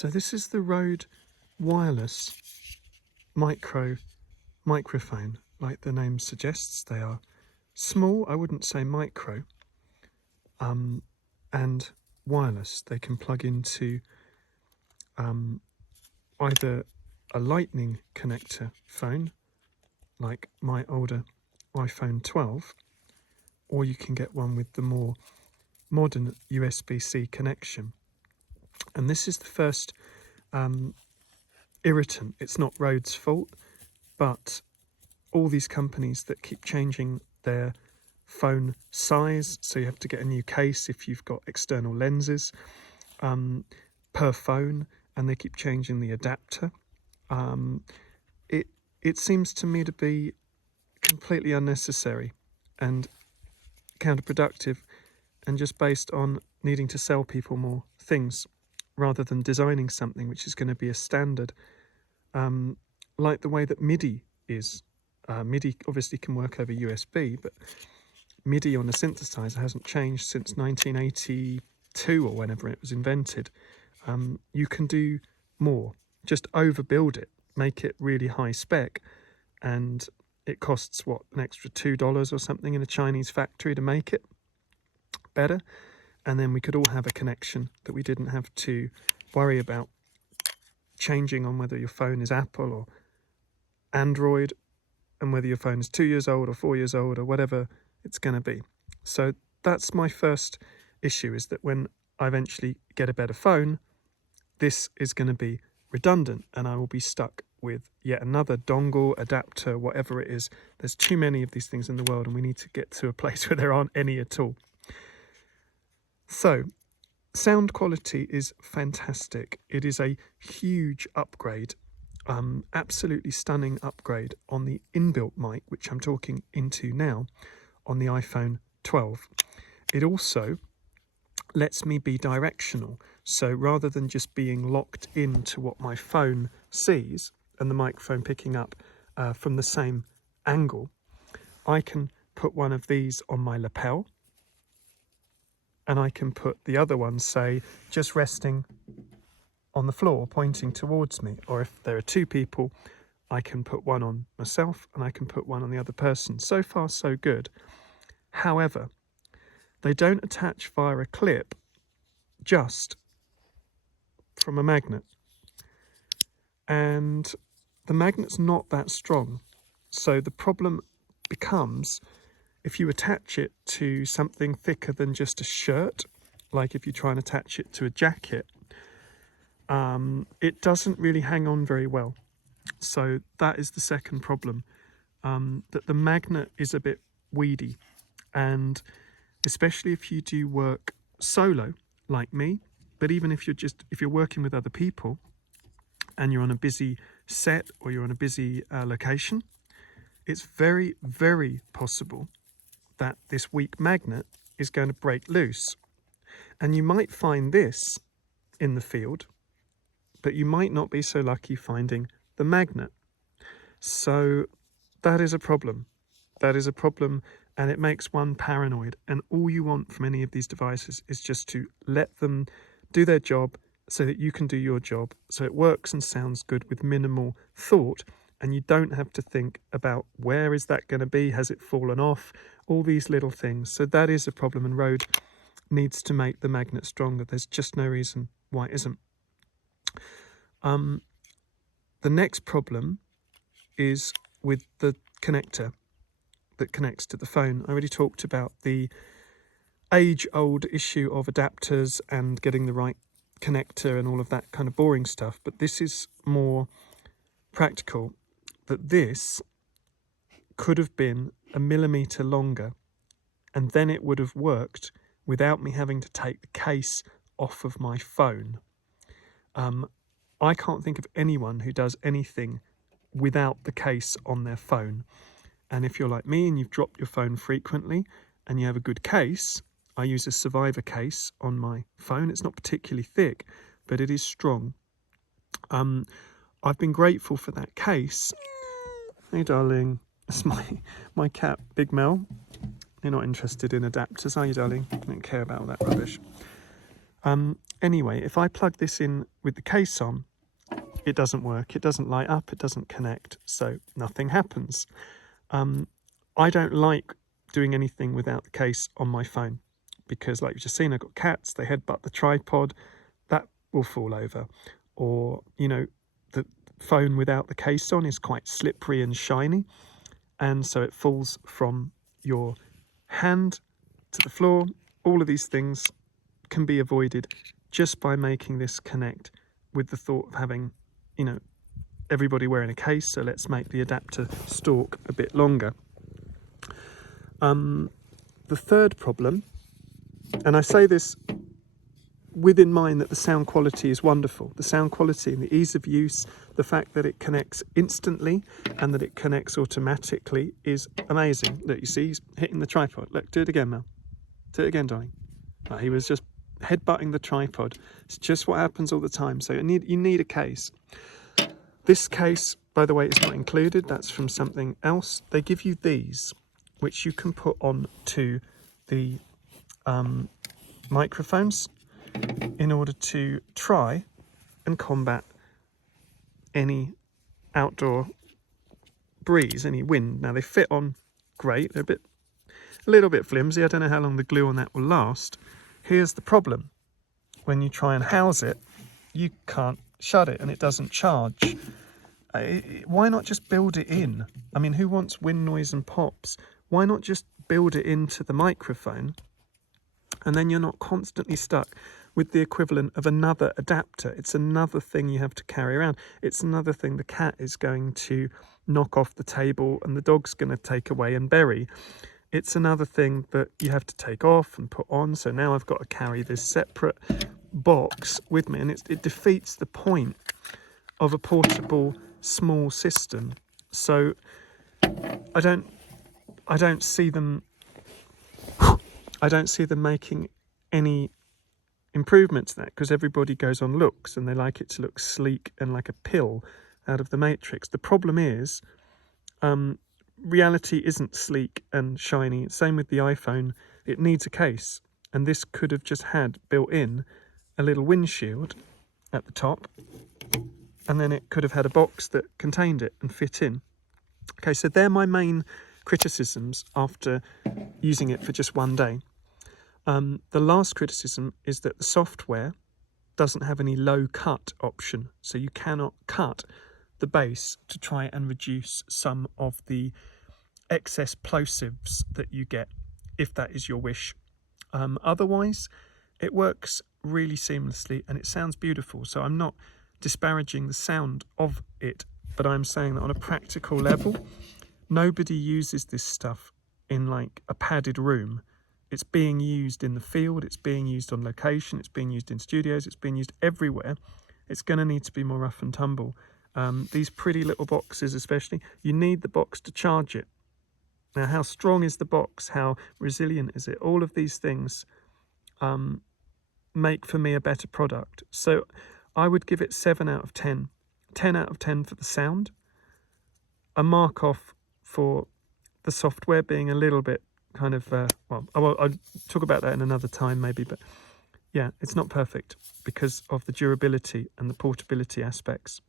So this is the Rode Wireless microphone. Like the name suggests, they are small, I wouldn't say micro, and wireless. They can plug into either a lightning connector phone, like my older iPhone 12, or you can get one with the more modern USB-C connection. And this is the first irritant. It's not Rode's fault, but all these companies that keep changing their phone size, so you have to get a new case if you've got external lenses per phone, and they keep changing the adapter. It seems to me to be completely unnecessary and counterproductive, and just based on needing to sell people more things rather than designing something which is going to be a standard, like the way that MIDI is. MIDI obviously can work over USB, but MIDI on a synthesizer hasn't changed since 1982 or whenever it was invented. You can do more, just overbuild it, make it really high spec, and it costs what, an extra $2 or something in a Chinese factory to make it better, and then we could all have a connection that we didn't have to worry about changing on whether your phone is Apple or Android, and whether your phone is 2 years old or 4 years old or whatever it's going to be. So that's my first issue, is that when I eventually get a better phone, this is going to be redundant and I will be stuck with yet another dongle, adapter, whatever it is. There's too many of these things in the world, and we need to get to a place where there aren't any at all. So sound quality is fantastic. It is a huge upgrade, absolutely stunning upgrade on the inbuilt mic, which I'm talking into now on the iPhone 12. It also lets me be directional. So rather than just being locked into what my phone sees and the microphone picking up from the same angle, I can put one of these on my lapel, and I can put the other one, say, just resting on the floor, pointing towards me. Or if there are two people, I can put one on myself and I can put one on the other person. So far, so good. However, they don't attach via a clip, just from a magnet. And the magnet's not that strong. So the problem becomes, if you attach it to something thicker than just a shirt, like if you try and attach it to a jacket, it doesn't really hang on very well. So that is the second problem, that the magnet is a bit weedy. And especially if you do work solo, like me, but even if you're working with other people and you're on a busy set or you're on a busy location, it's very, very possible that this weak magnet is going to break loose. And you might find this in the field, but you might not be so lucky finding the magnet. So that is a problem. That is a problem, and it makes one paranoid. And all you want from any of these devices is just to let them do their job so that you can do your job, so it works and sounds good with minimal thought, and you don't have to think about where is that going to be, has it fallen off, all these little things. So that is a problem, and Rode needs to make the magnet stronger. There's just no reason why it isn't. The next problem is with the connector that connects to the phone. I already talked about the age-old issue of adapters and getting the right connector and all of that kind of boring stuff, but this is more practical, that this could have been a millimetre longer, and then it would have worked without me having to take the case off of my phone. I can't think of anyone who does anything without the case on their phone. And if you're like me and you've dropped your phone frequently and you have a good case, I use a Survivor case on my phone. It's not particularly thick, but it is strong. I've been grateful for that case. Hey, darling. That's my cat, Big Mel. You're not interested in adapters, are you, darling? I don't care about all that rubbish. Anyway, if I plug this in with the case on, it doesn't work. It doesn't light up. It doesn't connect. So nothing happens. I don't like doing anything without the case on my phone because, like you've just seen, I've got cats. They headbutt the tripod. That will fall over. Or, you know, the phone without the case on is quite slippery and shiny. And so it falls from your hand to the floor. All of these things can be avoided just by making this connect with the thought of having, you know, everybody wearing a case. So let's make the adapter stalk a bit longer. The third problem, and I say this with in mind that the sound quality is wonderful. The sound quality and the ease of use, the fact that it connects instantly and that it connects automatically is amazing. Look, you see, he's hitting the tripod. Look, do it again, Mel. Do it again, darling. He was just headbutting the tripod. It's just what happens all the time. So you need a case. This case, by the way, is not included. That's from something else. They give you these, which you can put on to the microphones in order to try and combat any outdoor breeze, any wind. Now they fit on great. They're a little bit flimsy. I don't know how long the glue on that will last. Here's the problem. When you try and house it, you can't shut it and it doesn't charge. Why not just build it in? I mean, who wants wind noise and pops? Why not just build it into the microphone, and then you're not constantly stuck with the equivalent of another adapter. It's another thing you have to carry around. It's another thing the cat is going to knock off the table and the dog's going to take away and bury. It's another thing that you have to take off and put on. So now I've got to carry this separate box with me, and it defeats the point of a portable small system. So I don't see them making any improvement to that, because everybody goes on looks and they like it to look sleek and like a pill out of the Matrix. The problem is reality isn't sleek and shiny. Same with the iPhone. It needs a case, and this could have just had built in a little windshield at the top, and then it could have had a box that contained it and fit in. Okay, so they're my main criticisms after using it for just one day. The last criticism is that the software doesn't have any low cut option, so you cannot cut the bass to try and reduce some of the excess plosives that you get, if that is your wish. Otherwise, it works really seamlessly and it sounds beautiful. So I'm not disparaging the sound of it, but I'm saying that on a practical level, nobody uses this stuff in like a padded room. It's being used in the field, it's being used on location, it's being used in studios, it's being used everywhere. It's going to need to be more rough and tumble. These pretty little boxes especially, you need the box to charge it. Now, how strong is the box? How resilient is it? All of these things make for me a better product. So I would give it 7 out of 10. 10 out of 10 for the sound. A mark off for the software being a little bit kind of, I'll talk about that in another time maybe, but yeah, it's not perfect because of the durability and the portability aspects.